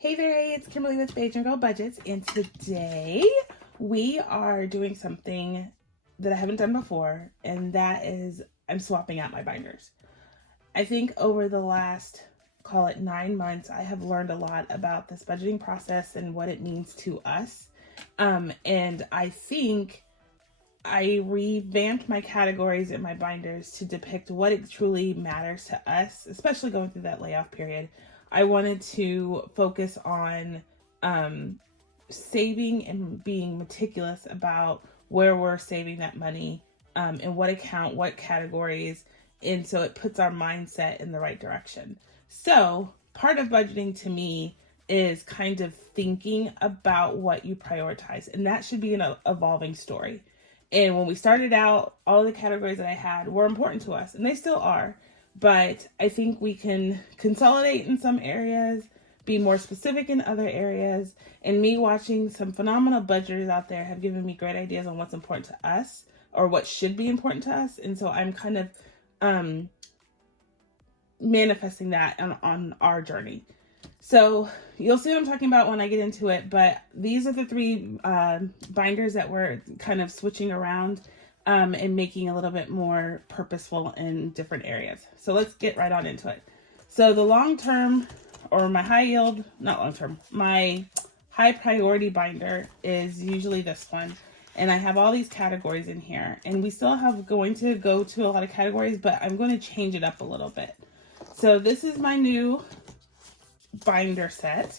Hey there, it's Kimberly with Bajan Girl Budgets, and today we are doing something that I haven't done before, and that is I'm swapping out my binders. I think over the last, call it 9 months, I have learned a lot about this budgeting process and what it means to us. And I think I revamped my categories in my binders to depict what it truly matters to us, especially going through that layoff period. I wanted to focus on saving and being meticulous about where we're saving that money, in what account, what categories, and so it puts our mindset in the right direction. So part of budgeting to me is kind of thinking about what you prioritize, and that should be an evolving story. And when we started out, all the categories that I had were important to us, and they still are. But I think we can consolidate in some areas, be more specific in other areas. And me watching some phenomenal budgeters out there have given me great ideas on what's important to us or what should be important to us. And so I'm kind of manifesting that on our journey. So you'll see what I'm talking about when I get into it, but these are the three binders that we're kind of switching around and making a little bit more purposeful in different areas. So let's get right on into it. So the long-term, or my my high priority binder is usually this one. And I have all these categories in here, and we still have going to go to a lot of categories, but I'm going to change it up a little bit. So this is my new binder set.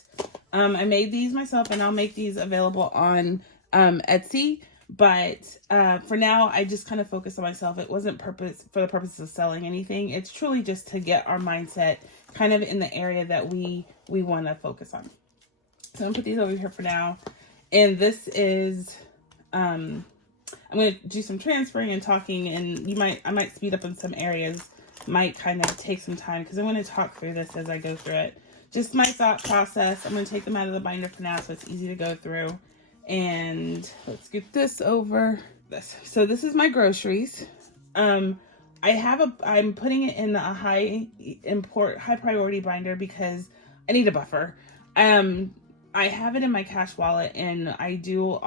I made these myself, and I'll make these available on Etsy. But for now, I just kind of focus on myself. It wasn't for the purpose of selling anything. It's truly just to get our mindset kind of in the area that we want to focus on. So I'm gonna put these over here for now. And this is, I'm gonna do some transferring and talking, and I might speed up in some areas. Might kind of take some time because I want to talk through this as I go through it. Just my thought process. I'm going to take them out of the binder for now so it's easy to go through. And let's get this over this. So this is my groceries. I'm putting it in a high priority binder because I need a buffer. I have it in my cash wallet, and I do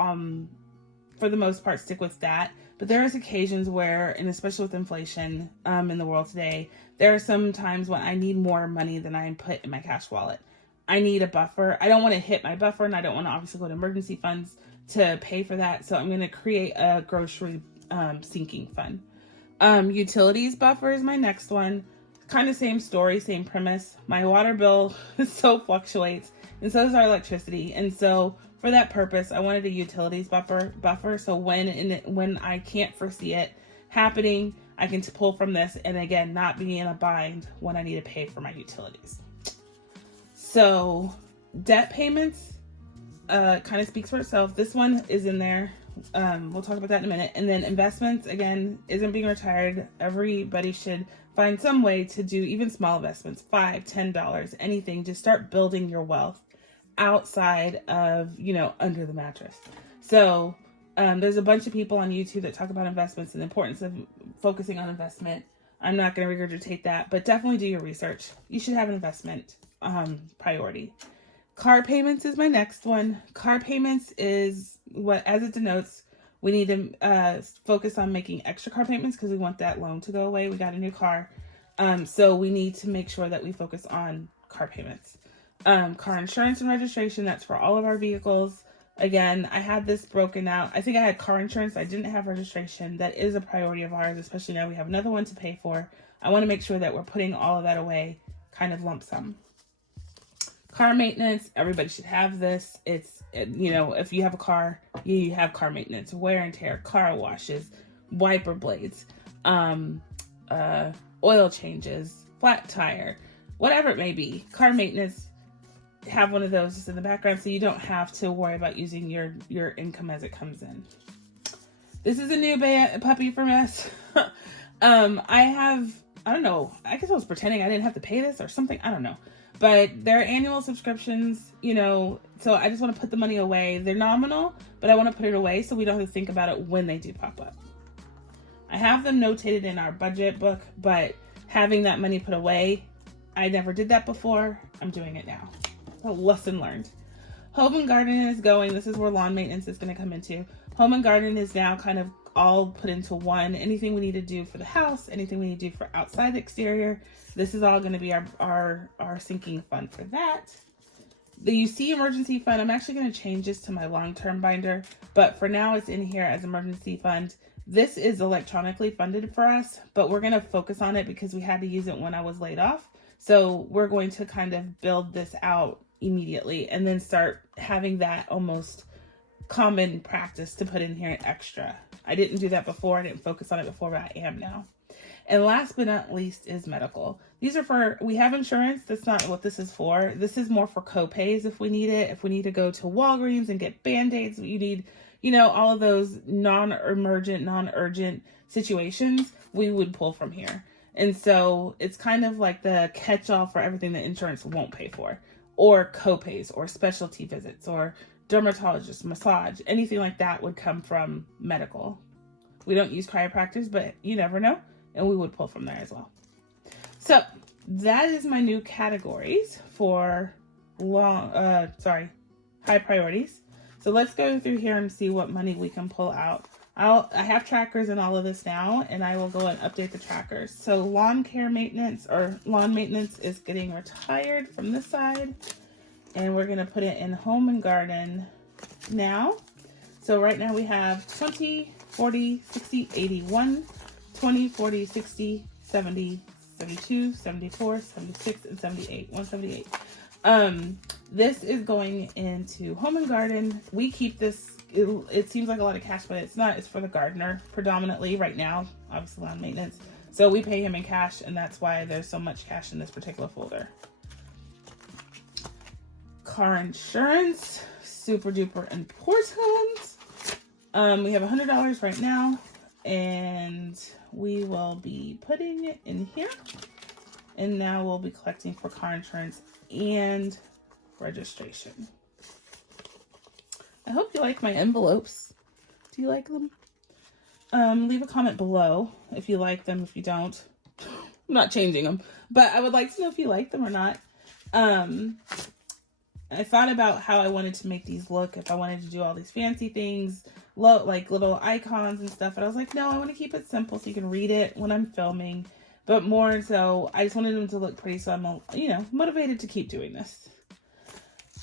for the most part stick with that. But there is occasions where, and especially with inflation in the world today, there are some times when I need more money than I put in my cash wallet. I need a buffer. I don't want to hit my buffer, and I don't want to obviously go to emergency funds to pay for that. So I'm going to create a grocery sinking fund. Utilities buffer is my next one. Kind of same story, same premise. My water bill so fluctuates, and so does our electricity. And so for that purpose, I wanted a utilities buffer. So when I can't foresee it happening, I can pull from this, and again, not be in a bind when I need to pay for my utilities. So debt payments kind of speaks for itself. This one is in there. We'll talk about that in a minute. And then investments, again, isn't being retired. Everybody should find some way to do even small investments, $5, $10, anything. Just start building your wealth outside of, under the mattress. So there's a bunch of people on YouTube that talk about investments and the importance of focusing on investment. I'm not going to regurgitate that, but definitely do your research. You should have an investment priority. Car payments is my next one. Car payments is what, as it denotes, we need to focus on making extra car payments because we want that loan to go away. We got a new car. So we need to make sure that we focus on car payments. Car insurance and registration, that's for all of our vehicles. Again, I had this broken out. I think I had car insurance. I didn't have registration. That is a priority of ours, especially now we have another one to pay for. I want to make sure that we're putting all of that away, kind of lump sum. Car maintenance, everybody should have this. It's, if you have a car, you have car maintenance, wear and tear, car washes, wiper blades, oil changes, flat tire, whatever it may be. Car maintenance, have one of those just in the background so you don't have to worry about using your income as it comes in. This is a new puppy from us. I don't know, I guess I was pretending I didn't have to pay this or something. I don't know. But they're annual subscriptions, so I just want to put the money away. They're nominal, but I want to put it away so we don't have to think about it when they do pop up. I have them notated in our budget book, but having that money put away, I never did that before. I'm doing it now. A lesson learned. Home and garden is going. This is where lawn maintenance is going to come into. Home and garden is now kind of all put into one. Anything we need to do for the house, anything we need to do for outside the exterior, this is all going to be our sinking fund for that. The UC emergency fund, I'm actually going to change this to my long-term binder, but for now it's in here as emergency fund. This is electronically funded for us, but we're going to focus on it because we had to use it when I was laid off. So we're going to kind of build this out immediately and then start having that almost common practice to put in here extra. I didn't do that before. I didn't focus on it before, but I am now. And last but not least is medical. These are for, we have insurance. That's not what this is for. This is more for co-pays if we need it. If we need to go to Walgreens and get Band-Aids, you need, you know, all of those non-emergent, non-urgent situations, we would pull from here. And so it's kind of like the catch-all for everything that insurance won't pay for, or co-pays, or specialty visits, or dermatologist, massage, anything like that would come from medical. We don't use chiropractors, but you never know. And we would pull from there as well. So that is my new categories for high priorities. So let's go through here and see what money we can pull out. I have trackers in all of this now, and I will go and update the trackers. So lawn maintenance is getting retired from this side, and we're gonna put it in home and garden now. So right now we have 20, 40, 60, 81, 20, 40, 60, 70, 72, 74, 76, and 78. 178. This is going into home and garden. We keep this, it seems like a lot of cash, but it's not. It's for the gardener predominantly right now, obviously lawn maintenance. So we pay him in cash, and that's why there's so much cash in this particular folder. Car insurance, super duper important. We have $100 right now, and we will be putting it in here. And now we'll be collecting for car insurance and registration. I hope you like my envelopes. Do you like them? Leave a comment below if you like them. If you don't, I'm not changing them, but I would like to know if you like them or not. I thought about how I wanted to make these look, if I wanted to do all these fancy things, like little icons and stuff. And I was like, no, I want to keep it simple so you can read it when I'm filming. But more so, I just wanted them to look pretty, so I'm, you know, motivated to keep doing this.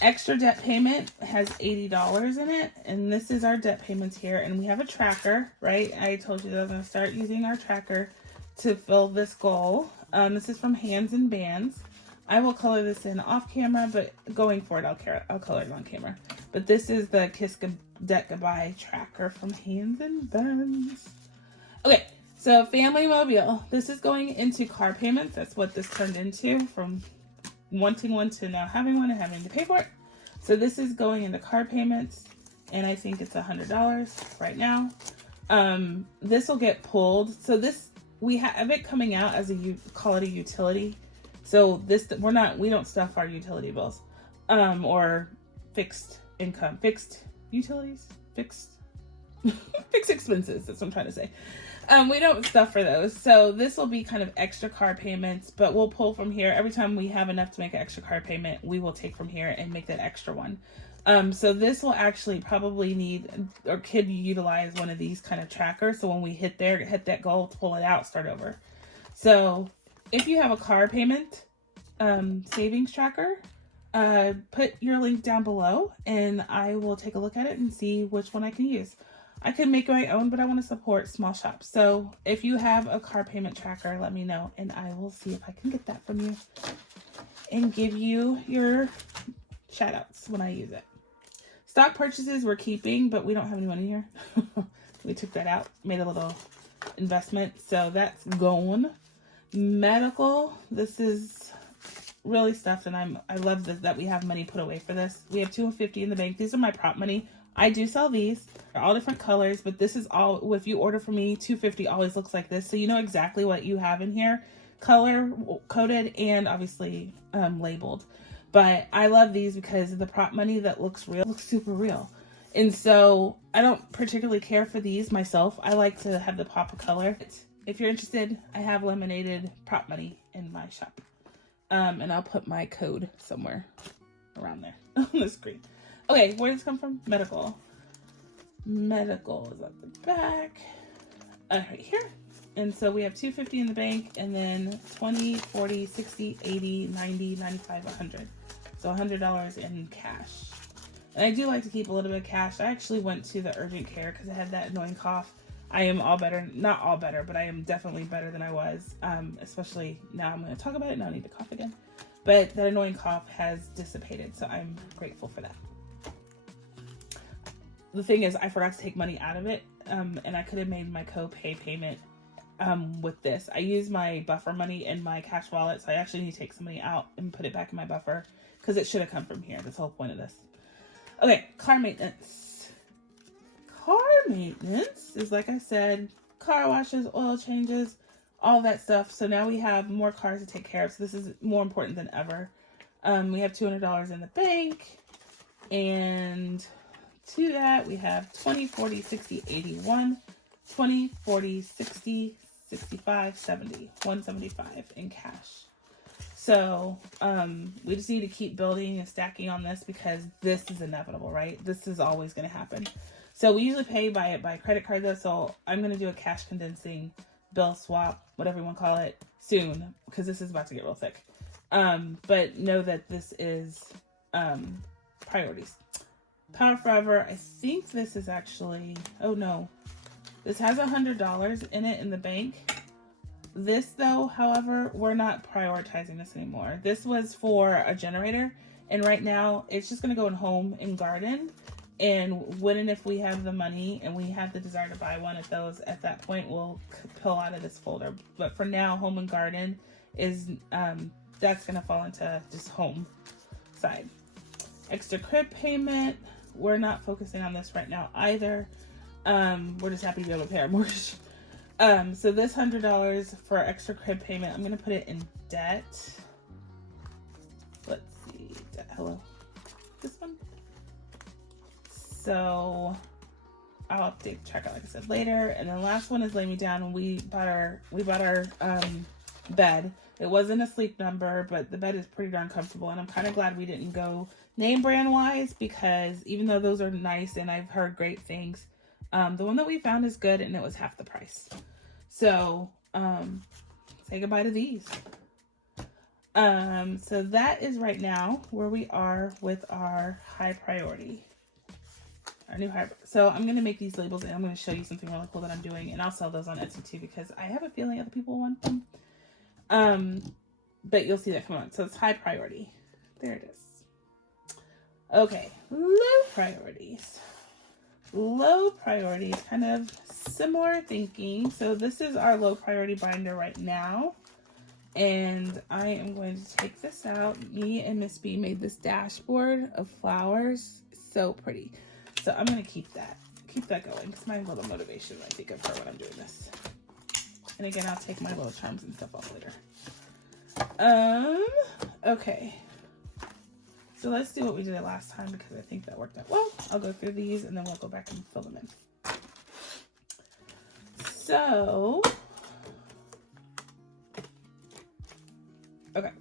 Extra debt payment has $80 in it, and this is our debt payments here. And we have a tracker, right? I told you that I was going to start using our tracker to fill this goal. This is from Hands and Bands. I will color this in off camera, but going forward, I'll color it on camera. But this is the Kiss Debt Goodbye tracker from Hands and Bands. Okay, so family mobile. This is going into car payments. That's what this turned into, from wanting one to now having one and having to pay for it. So this is going into car payments, and I think it's $100 right now. This will get pulled. So this, we have it coming out as call it a utility. So this, we don't stuff our utility bills, or fixed income, fixed utilities, fixed expenses. That's what I'm trying to say. We don't stuff for those. So this will be kind of extra car payments, but we'll pull from here. Every time we have enough to make an extra car payment, we will take from here and make that extra one. So this will actually probably need, or could utilize one of these kind of trackers. So when we hit that goal, to pull it out, start over. So if you have a car payment savings tracker, put your link down below, and I will take a look at it and see which one I can use. I could make my own, but I want to support small shops. So if you have a car payment tracker, let me know, and I will see if I can get that from you and give you your shout outs when I use it. Stock purchases we're keeping, but we don't have any money here. We took that out, made a little investment, so that's gone. Medical, this is really stuff, and I love that we have money put away for this. We have $250 in the bank. These are my prop money. I do sell these. They're all different colors, but this is all, if you order from me, $250 always looks like this. So you know exactly what you have in here, color coded and obviously labeled. But I love these because the prop money that looks real, looks super real. And so I don't particularly care for these myself. I like to have the pop of color. If you're interested, I have laminated prop money in my shop. And I'll put my code somewhere. around there on the screen. Okay, where does this come from? Medical. Medical is at the back. Right here. And so we have $250 in the bank, and then 20, 40, 60, 80, 90, 95, 100. So $100 in cash. And I do like to keep a little bit of cash. I actually went to the urgent care because I had that annoying cough. I am all better, not all better, but I am definitely better than I was, especially now I'm going to talk about it. Now I need to cough again. But that annoying cough has dissipated, so I'm grateful for that. The thing is, I forgot to take money out of it, and I could have made my co-pay payment with this. I use my buffer money in my cash wallet, so I actually need to take some money out and put it back in my buffer because it should have come from here. That's the whole point of this. Okay, car maintenance. Car maintenance is, like I said, car washes, oil changes, all that stuff. So now we have more cars to take care of. So this is more important than ever. We have $200 in the bank. And to that, we have 20, 40, 60, 81, 20, 40, 60, 65, 70, 175 in cash. So we just need to keep building and stacking on this because this is inevitable, right? This is always going to happen. So we usually pay by credit card though. So I'm going to do a cash condensing bill swap, whatever you want to call it, soon because this is about to get real thick. But know that this is priorities. Power Forever, I think this is actually, oh no, this has $100 in it in the bank. This though, however, we're not prioritizing this anymore. This was for a generator, and right now it's just going to go in home and garden. And when and if we have the money and we have the desire to buy one of those, at that point we'll pull out of this folder. But for now, home and garden is, that's going to fall into just home side. Extra crib payment, we're not focusing on this right now either. We're just happy to be able to pay our mortgage. So this $100 for extra crib payment, I'm going to put it in debt. Let's see, debt, hello, this one. So I'll update checkout like I said later. And then the last one is lay me down. We bought our bed. It wasn't a sleep number, but the bed is pretty darn comfortable. And I'm kind of glad we didn't go name brand wise because even though those are nice and I've heard great things, the one that we found is good and it was half the price. So say goodbye to these. So that is right now where we are with our high priority. Our new high. So I'm going to make these labels and I'm going to show you something really cool that I'm doing. And I'll sell those on Etsy too because I have a feeling other people want them. But you'll see that come on. So it's high priority. There it is. Okay. Low priorities. Low priorities, kind of similar thinking. So this is our low priority binder right now. And I am going to take this out. Me and Miss B made this dashboard of flowers. So pretty. So I'm going to keep that going. It's my little motivation, I think, of her when I'm doing this. And again, I'll take my little charms and stuff off later. Okay. So let's do what we did last time because I think that worked out well. I'll go through these and then we'll go back and fill them in. So, okay.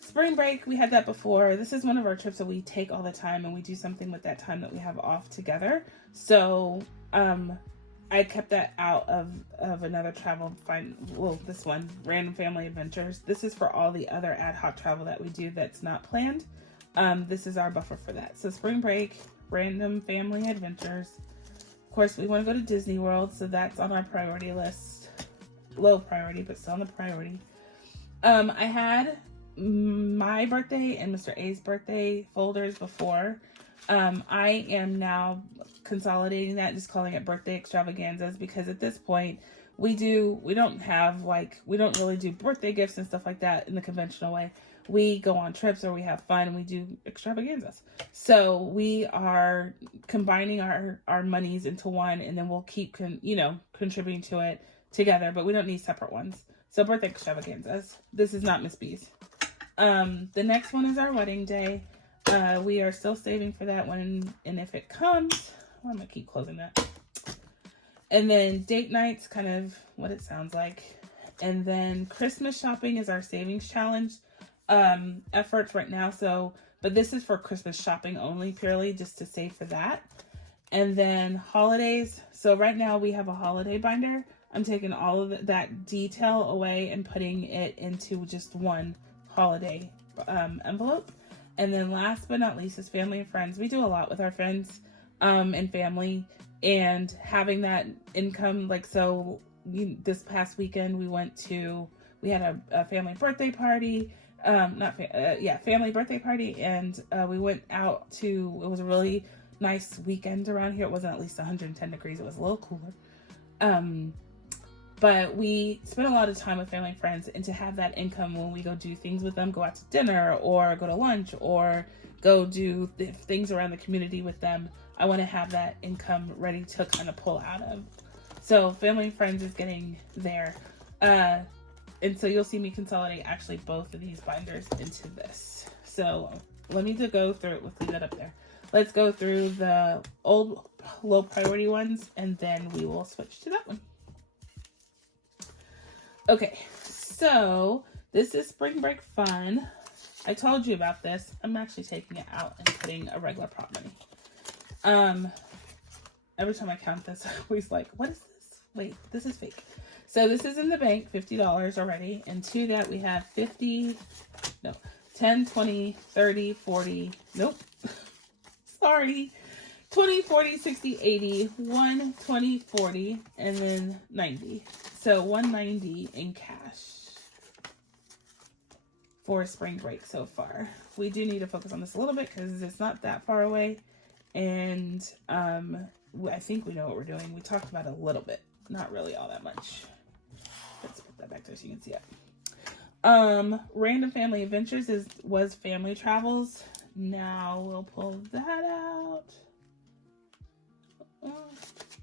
Spring break, we had that before. This is one of our trips that we take all the time and we do something with that time that we have off together. So, I kept that out of another travel, this one, Random Family Adventures. This is for all the other ad hoc travel that we do that's not planned. This is our buffer for that. So spring break, Random Family Adventures. Of course, we want to go to Disney World, so that's on our priority list. Low priority, but still on the priority. I had my birthday and Mr. A's birthday folders before. I am now consolidating that, just calling it birthday extravaganzas, because at this point we don't really do birthday gifts and stuff like that in the conventional way. We go on trips or we have fun and we do extravaganzas. So we are combining our monies into one, and then we'll keep contributing to it together, but we don't need separate ones. So birthday extravaganzas. This is not Miss B's. The next one is our wedding day. We are still saving for that one, and if it comes, I'm gonna keep closing that. And then date night's kind of what it sounds like. And then Christmas shopping is our savings challenge efforts right now. So but this is for Christmas shopping only, purely just to save for that. And then holidays. So right now we have a holiday binder. I'm taking all of that detail away and putting it into just one holiday envelope. And then last but not least is family and friends. We do a lot with our friends and family, and having that income. Like, so this past weekend we had a family birthday party, family birthday party. And we went out it was a really nice weekend around here. It wasn't at least 110 degrees. It was a little cooler. But we spent a lot of time with family and friends, and to have that income when we go do things with them, go out to dinner or go to lunch or go do things around the community with them, I want to have that income ready to kind of pull out of. So family and friends is getting there. And so you'll see me consolidate actually both of these binders into this. So let me go through it. Let's leave that up there. Let's go through the old low priority ones, and then we will switch to that one. Okay, so this is Spring Break Fun. I told you about this. I'm actually taking it out and putting a regular prop money. Every time I count this, I'm always like, what is this? Wait, this is fake. So this is in the bank, $50 already. And to that we have 10, 20, 30, 40, nope. Sorry. 20, 40, 60, 80, 1, 20, 40, and then 90. So 190 in cash for spring break so far. We do need to focus on this a little bit because it's not that far away. And I think we know what we're doing. We talked about it a little bit, not really all that much. Let's put that back there so you can see it. Random Family Adventures was family travels. Now we'll pull that out.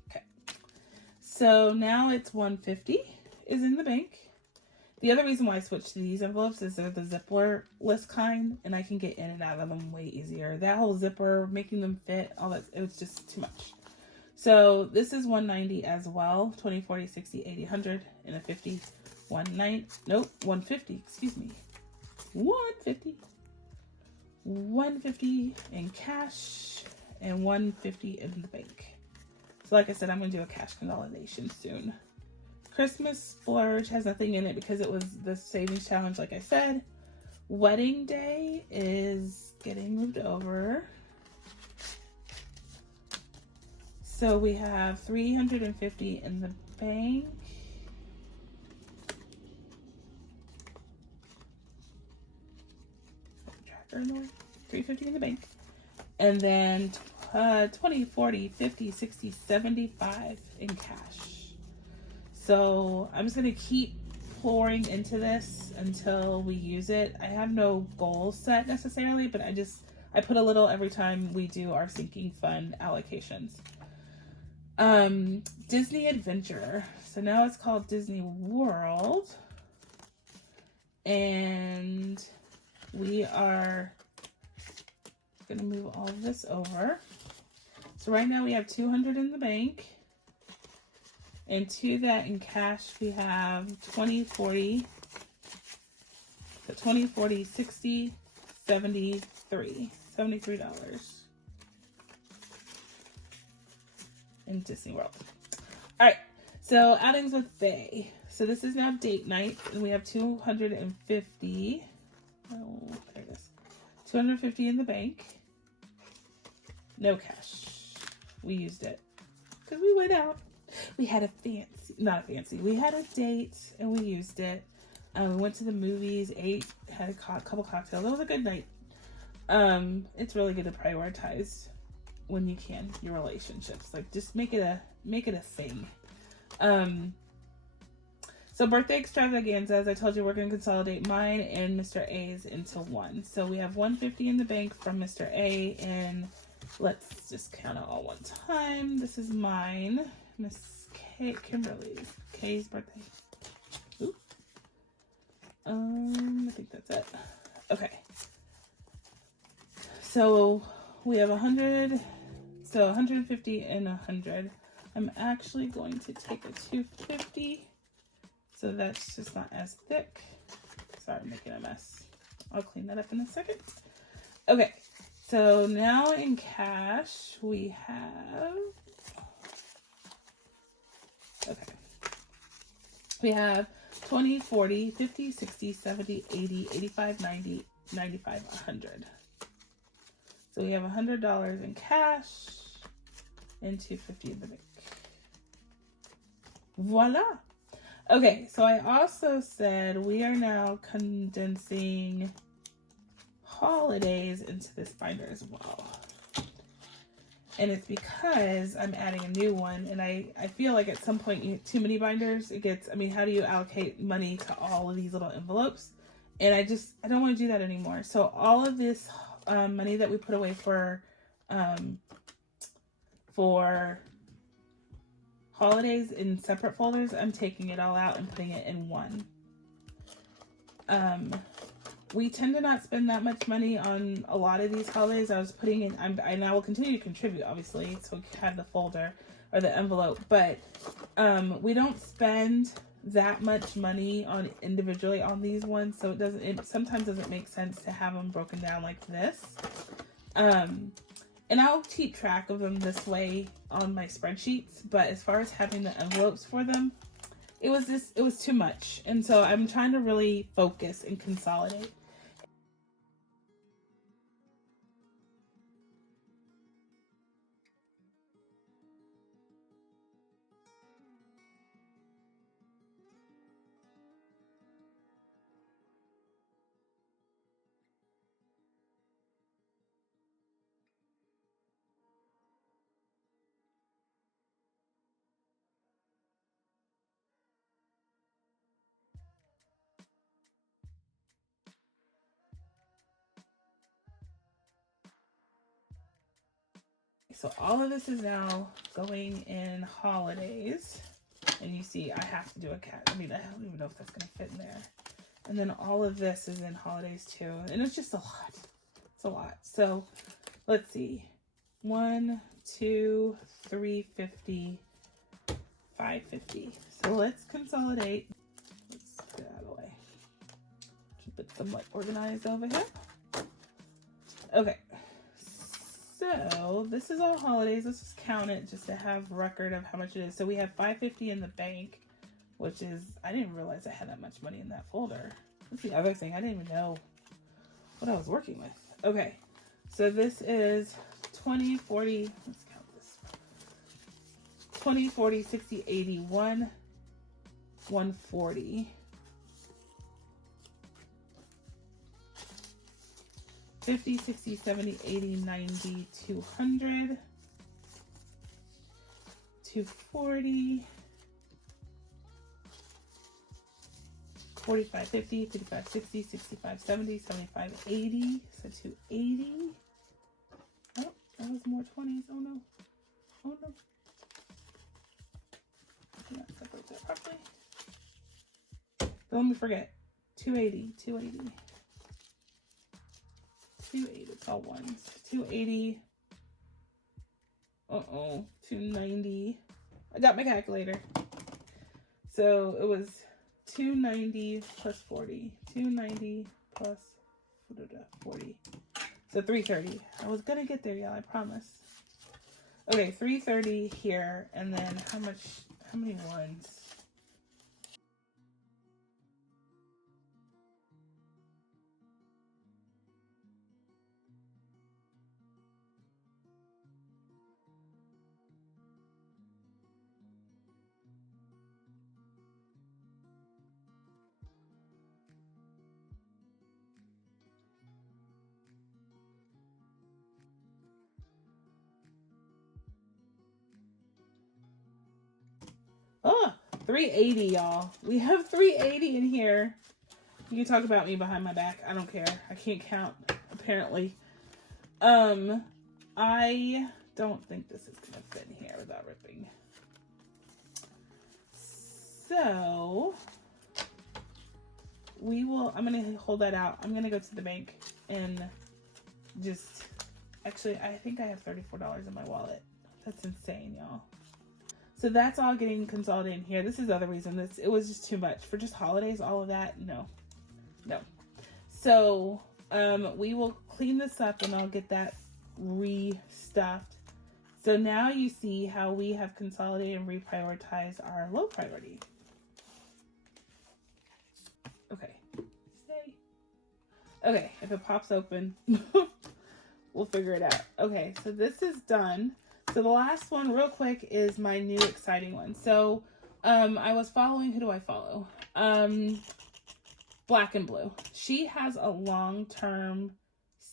Okay. So now it's 150 is in the bank. The other reason why I switched to these envelopes is they're the zipper-less kind, and I can get in and out of them way easier. That whole zipper, making them fit, all that, it was just too much. So this is 190 as well. 20, 40, 60, 80, 100, and a 50. 150, excuse me. 150. 150 in cash and 150 in the bank. So like I said, I'm going to do a cash consolidation soon. Christmas splurge has nothing in it because it was the savings challenge, like I said. Wedding day is getting moved over. So we have 350 in the bank. Tracker noise. 350 in the bank. And then 20, 40, 50, 60, 75 in cash. So I'm just going to keep pouring into this until we use it. I have no goals set necessarily, but I put a little every time we do our sinking fund allocations. Disney Adventure. So now it's called Disney World. And we are going to move all of this over. So right now we have 200 in the bank. And to that in cash, we have 20, 40, 20, 40, 60, 73, $73 in Disney World. All right, so outings with Faye. So this is now date night, and we have 250. Oh, there it is. 250 in the bank. No cash. We used it because we went out. We had we had a date and we used it. We went to the movies, ate, had a couple cocktails. It was a good night. It's really good to prioritize when you can your relationships. Like, just make it a thing. So birthday extravaganza, as I told you, we're going to consolidate mine and Mr. A's into one. So we have 150 in the bank from Mr. A, and let's just count it all one time. This is mine. Miss Kay's birthday. Ooh. I think that's it. Okay. So we have 100. So 150 and 100. I'm actually going to take a 250. So that's just not as thick. Sorry, I'm making a mess. I'll clean that up in a second. Okay, so now in cash we have, okay, we have 20, 40, 50, 60, 70, 80, 85, 90, 95, 100. So we have $100 in cash and $250 in the bank. Voila. Okay, so I also said we are now condensing holidays into this binder as well. And it's because I'm adding a new one, and I feel like at some point you get too many binders. It gets, I mean, how do you allocate money to all of these little envelopes? And I don't want to do that anymore. So all of this money that we put away for holidays in separate folders, I'm taking it all out and putting it in one. We tend to not spend that much money on a lot of these holidays. I was putting in, and I will continue to contribute, obviously, so we have the folder or the envelope, but we don't spend that much money on individually on these ones, so it sometimes doesn't make sense to have them broken down like this. And I'll keep track of them this way on my spreadsheets, but as far as having the envelopes for them, it was too much. And so I'm trying to really focus and consolidate. So all of this is now going in holidays. And you see, I have to do a cat. I mean, I don't even know if that's going to fit in there. And then all of this is in holidays too. And it's just a lot. It's a lot. So let's see. 1, 2, 350, 550. So let's consolidate. Let's get it out of the way. Keep it somewhat organized over here. Okay. So this is all holidays. Let's just count it just to have record of how much it is. So we have $550 in the bank, which is, I didn't realize I had that much money in that folder. That's the other thing. I didn't even know what I was working with. Okay. So this is 20, 40, let's count this. 20, 40, 60, 80, 140. 50, 60, 70, 80, 90, 200, 240, 45, 50, 55, 60, 65, 70, 75, 80, so 280. Oh, that was more 20s. Oh no. Oh no. I cannot separate that properly. Don't let me forget. 280, 280. 280, it's all ones. 280. 290. I got my calculator. So it was 290 plus 40. 290 plus 40. So 330. I was gonna get there, y'all, I promise. Okay, 330 here, and then how many ones? Oh, 380, y'all. We have 380 in here. You can talk about me behind my back. I don't care. I can't count, apparently. I don't think this is going to fit in here without ripping. So, I'm going to hold that out. I'm going to go to the bank and just, actually, I think I have $34 in my wallet. That's insane, y'all. So that's all getting consolidated in here. This is the other reason. It was just too much. For just holidays, all of that, no. So, we will clean this up and I'll get that restuffed. So now you see how we have consolidated and reprioritized our low priority. Okay. Stay. Okay, if it pops open, we'll figure it out. Okay, so this is done. So the last one real quick is my new exciting one. So I was following, who do I follow? Black and Blue. She has a long-term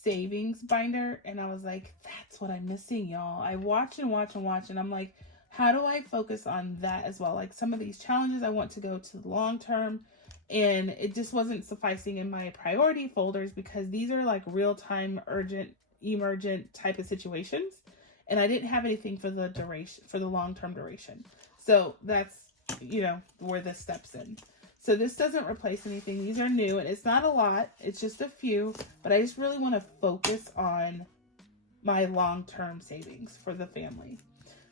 savings binder, and I was like, that's what I'm missing, y'all. I watch and watch and watch, and I'm like, how do I focus on that as well? Like some of these challenges, I want to go to the long term, and it just wasn't sufficing in my priority folders because these are like real-time, urgent, emergent type of situations, and I didn't have anything for the duration, for the long-term duration. So that's, you know, where this steps in. So this doesn't replace anything. These are new, and it's not a lot. It's just a few, but I just really want to focus on my long-term savings for the family.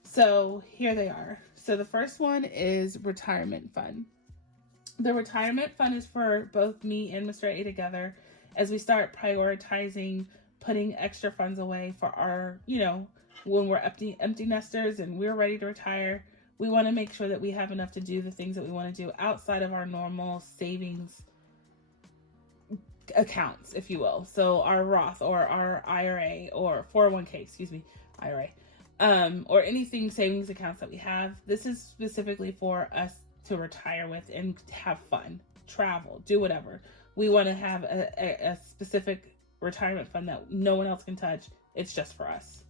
So here they are. So the first one is retirement fund. The retirement fund is for both me and Mr. A together as we start prioritizing putting extra funds away for our, you know, when we're empty nesters and we're ready to retire. We want to make sure that we have enough to do the things that we want to do outside of our normal savings accounts, if you will. So our Roth or our IRA or 401k, excuse me, IRA, or anything savings accounts that we have. This is specifically for us to retire with and have fun, travel, do whatever. We want to have a specific retirement fund that no one else can touch. It's just for us.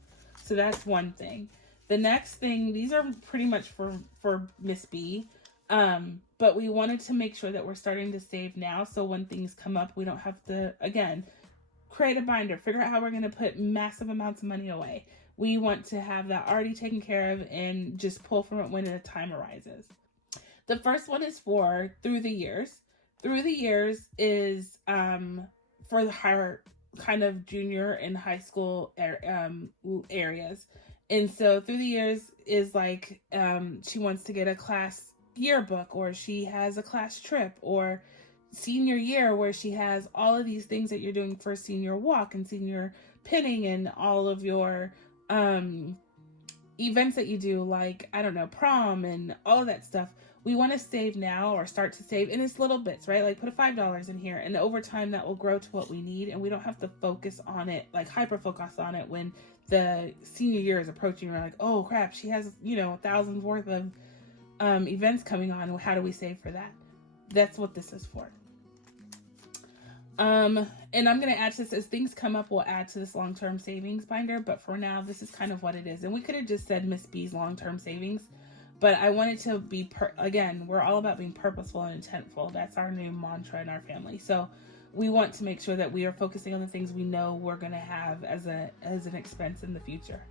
So that's one thing. The next thing, these are pretty much for Miss B, but we wanted to make sure that we're starting to save now, so when things come up, we don't have to, again, create a binder, figure out how we're going to put massive amounts of money away. We want to have that already taken care of and just pull from it when the time arises. The first one is for Through the Years. Through the Years is for the higher kind of junior and high school areas. And so Through the Years is like, she wants to get a class yearbook, or she has a class trip, or senior year where she has all of these things that you're doing for senior walk and senior pinning and all of your events that you do, like, I don't know, prom and all of that stuff. We want to save now, or start to save, and it's little bits, right? Like put a $5 in here, and over time that will grow to what we need, and we don't have to focus on it, like hyper focus on it when the senior year is approaching. We're like, oh crap, she has, you know, thousands worth of events coming on. How do we save for that? That's what this is for. And I'm going to add to this as things come up. We'll add to this long-term savings binder, but for now, this is kind of what it is. And we could have just said Miss B's long-term savings, but I wanted to be, again, we're all about being purposeful and intentful. That's our new mantra in our family. So we want to make sure that we are focusing on the things we know we're going to have as an expense in the future.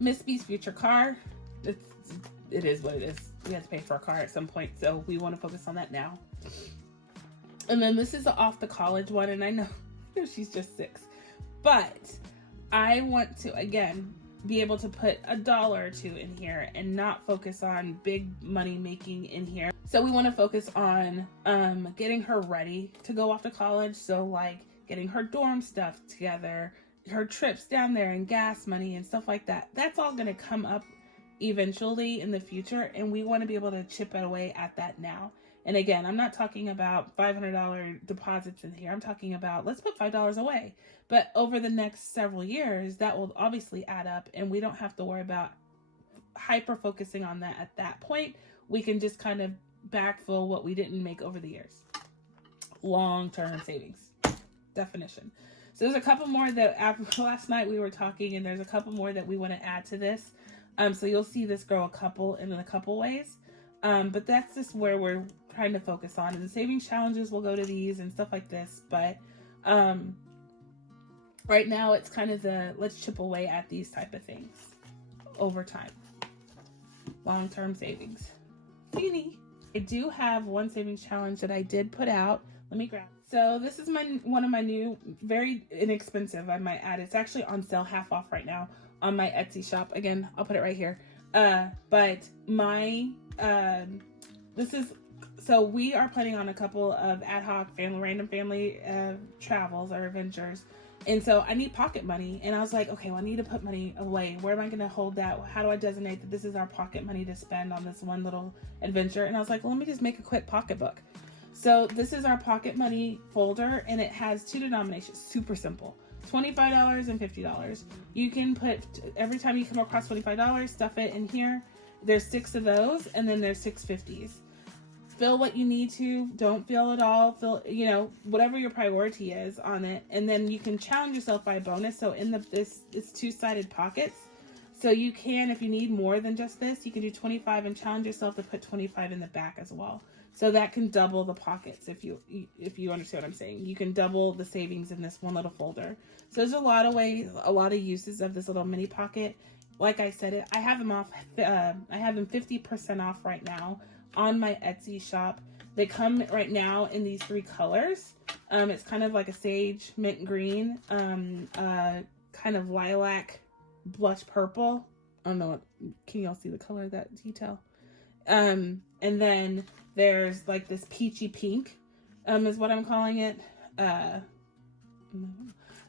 Miss B's future car, it is what it is. We have to pay for a car at some point, so we want to focus on that now. And then this is off the college one, and I know she's just 6, but I want to, again, be able to put $1 or $2 in here and not focus on big money making in here. So we want to focus on getting her ready to go off to college. So like getting her dorm stuff together, her trips down there, and gas money and stuff like that. That's all going to come up eventually in the future, and we want to be able to chip away at that now. And again, I'm not talking about $500 deposits in here. I'm talking about, let's put $5 away. But over the next several years, that will obviously add up, and we don't have to worry about hyper focusing on that at that point. We can just kind of backfill what we didn't make over the years. Long-term savings definition. So there's a couple more that after last night we were talking, and there's a couple more that we want to add to this. So you'll see this grow in a couple ways. But that's just where we're trying to focus on. And the savings challenges will go to these and stuff like this. But right now it's kind of let's chip away at these type of things over time. Long-term savings. Feeny. I do have one savings challenge that I did put out. Let me grab. So this is one of my new, very inexpensive, I might add. It's actually on sale, half off right now on my Etsy shop. Again, I'll put it right here. But my, this is so we are planning on a couple of ad hoc random family travels or adventures. And so I need pocket money. And I was like, okay, well, I need to put money away. Where am I going to hold that? How do I designate that this is our pocket money to spend on this one little adventure? And I was like, well, let me just make a quick pocketbook. So this is our pocket money folder, and it has 2 denominations, super simple. $25 and $50. You can put, every time you come across $25, stuff it in here. There's 6 of those, and then there's 6 50s. Fill what you need to, don't fill it all, fill, you know, whatever your priority is on it. And then you can challenge yourself by a bonus. So in it's 2-sided pockets. So you can, if you need more than just this, you can do 25 and challenge yourself to put 25 in the back as well. So that can double the pockets if you understand what I'm saying. You can double the savings in this one little folder. So there's a lot of ways, a lot of uses of this little mini pocket. Like I said, I have them off. I have them 50% off right now on my Etsy shop. They come right now in these 3 colors. It's kind of like a sage, mint green, kind of lilac, blush purple. I don't know what, can y'all see the color of that detail? And then there's like this peachy pink, is what I'm calling it.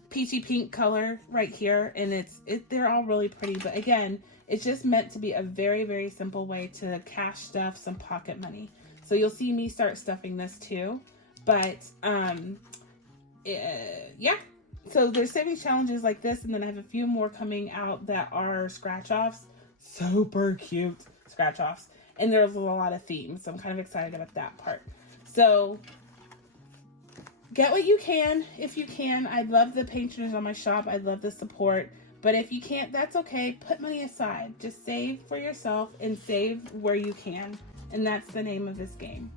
Peachy pink color right here. And they're all really pretty, but again, it's just meant to be a very, very simple way to cash stuff some pocket money. So you'll see me start stuffing this too, but, yeah. So there's savings challenges like this. And then I have a few more coming out that are scratch offs, super cute scratch offs. And there's a lot of themes, so I'm kind of excited about that part. So get what you can, if you can. I love the patrons on my shop. I love the support. But if you can't, that's okay. Put money aside. Just save for yourself and save where you can. And that's the name of this game.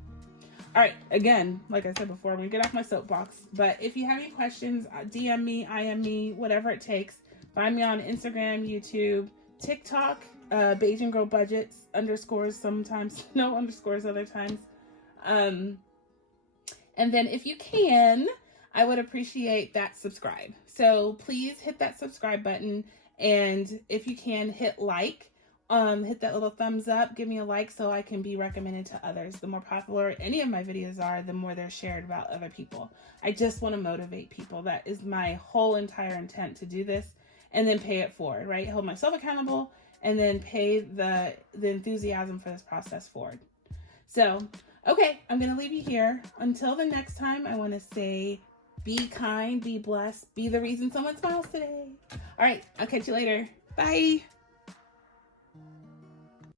All right, again, like I said before, I'm going to get off my soapbox. But if you have any questions, DM me, IM me, whatever it takes. Find me on Instagram, YouTube, TikTok, Bajan Girl Budgets, underscores sometimes, no underscores other times. And then if you can, I would appreciate that subscribe. So please hit that subscribe button. And if you can, hit like, hit that little thumbs up, give me a like so I can be recommended to others. The more popular any of my videos are, the more they're shared about other people. I just want to motivate people. That is my whole entire intent, to do this and then pay it forward, right? Hold myself accountable and then pay the enthusiasm for this process forward. So, okay, I'm going to leave you here. Until the next time, I want to say, be kind, be blessed, be the reason someone smiles today. All right, I'll catch you later. Bye.